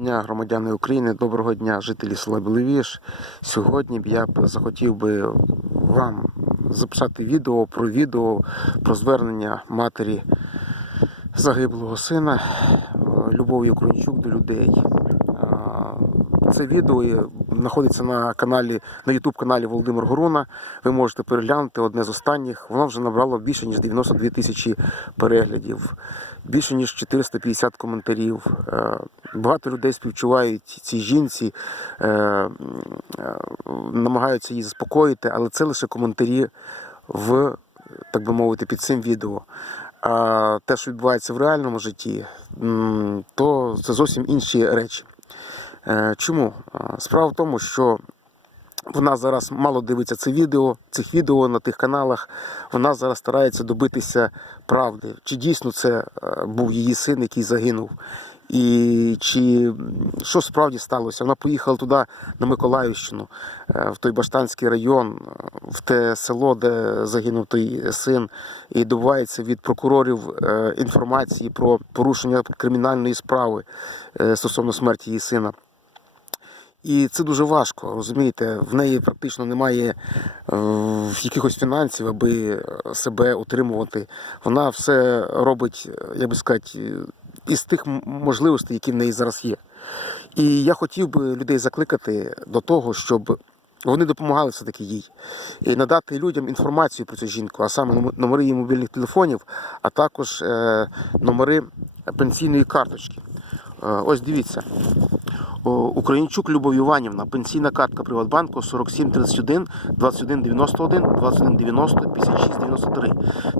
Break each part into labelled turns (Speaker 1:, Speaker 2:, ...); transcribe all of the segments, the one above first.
Speaker 1: дня, громадяни України, доброго дня, жителі села Біловіж. Сьогодні б я б захотів би вам записати відео про відео про звернення матері загиблого сина е, Любові Крунчук до людей. Це відео знаходиться на каналі на YouTube каналі Володимир Горона. Ви можете переглянути одне з останніх. Воно вже набрало більше ніж 92 тисячі переглядів, більше ніж 450 коментарів. Е, Багато людей співчувають цій жінці, е, намагаються її заспокоїти, але це лише коментарі в, так би мовити, під цим відео. А те, що відбувається в реальному житті, то це зовсім інші речі. Е, Чому? Справа в тому, що вона зараз мало дивиться це відео, цих відео на тих каналах. Вона зараз старається добитися правди. Чи дійсно це е, був її син, який загинув? І чи що справді сталося? Вона поїхала туди на Миколаївщину, е, в той Баштанський район, в те село, де загинув той син, і добувається від прокурорів інформації про порушення кримінальної справи стосовно смерті її сина. І це дуже важко, розумієте, в неї практично немає е, якихось фінансів, аби е, себе утримувати. Вона все робить, е, як би сказати, е, із тих можливостей, які в неї зараз є. І я хотів би людей закликати до того, щоб вони допомагали все-таки їй і надати людям інформацію про цю жінку, а саме номери її мобільних телефонів, а також е, номери пенсійної карточки. Е, ось дивіться. Українчук Любов Іванівна, пенсійна картка Приватбанку 4731 2191 2190 5693.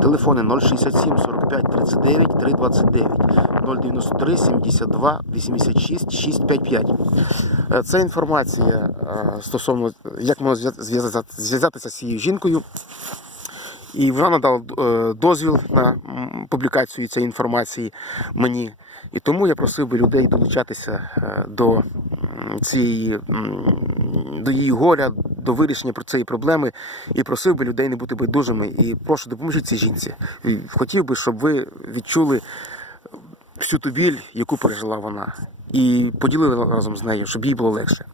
Speaker 1: Телефони 067 45 39 329 093 72 86 655. Е, Це інформація е, стосовно як можна зв'я- зв'язатися з цією жінкою. І вона надала е, дозвіл на публікацію цієї інформації мені. І тому я просив би людей долучатися е, до цієї до її горя, до вирішення про цієї проблеми. І просив би людей не бути байдужими. І прошу допоможіть цій жінці. Хотів би, щоб ви відчули всю ту біль, яку пережила вона, і поділили разом з нею, щоб їй було легше.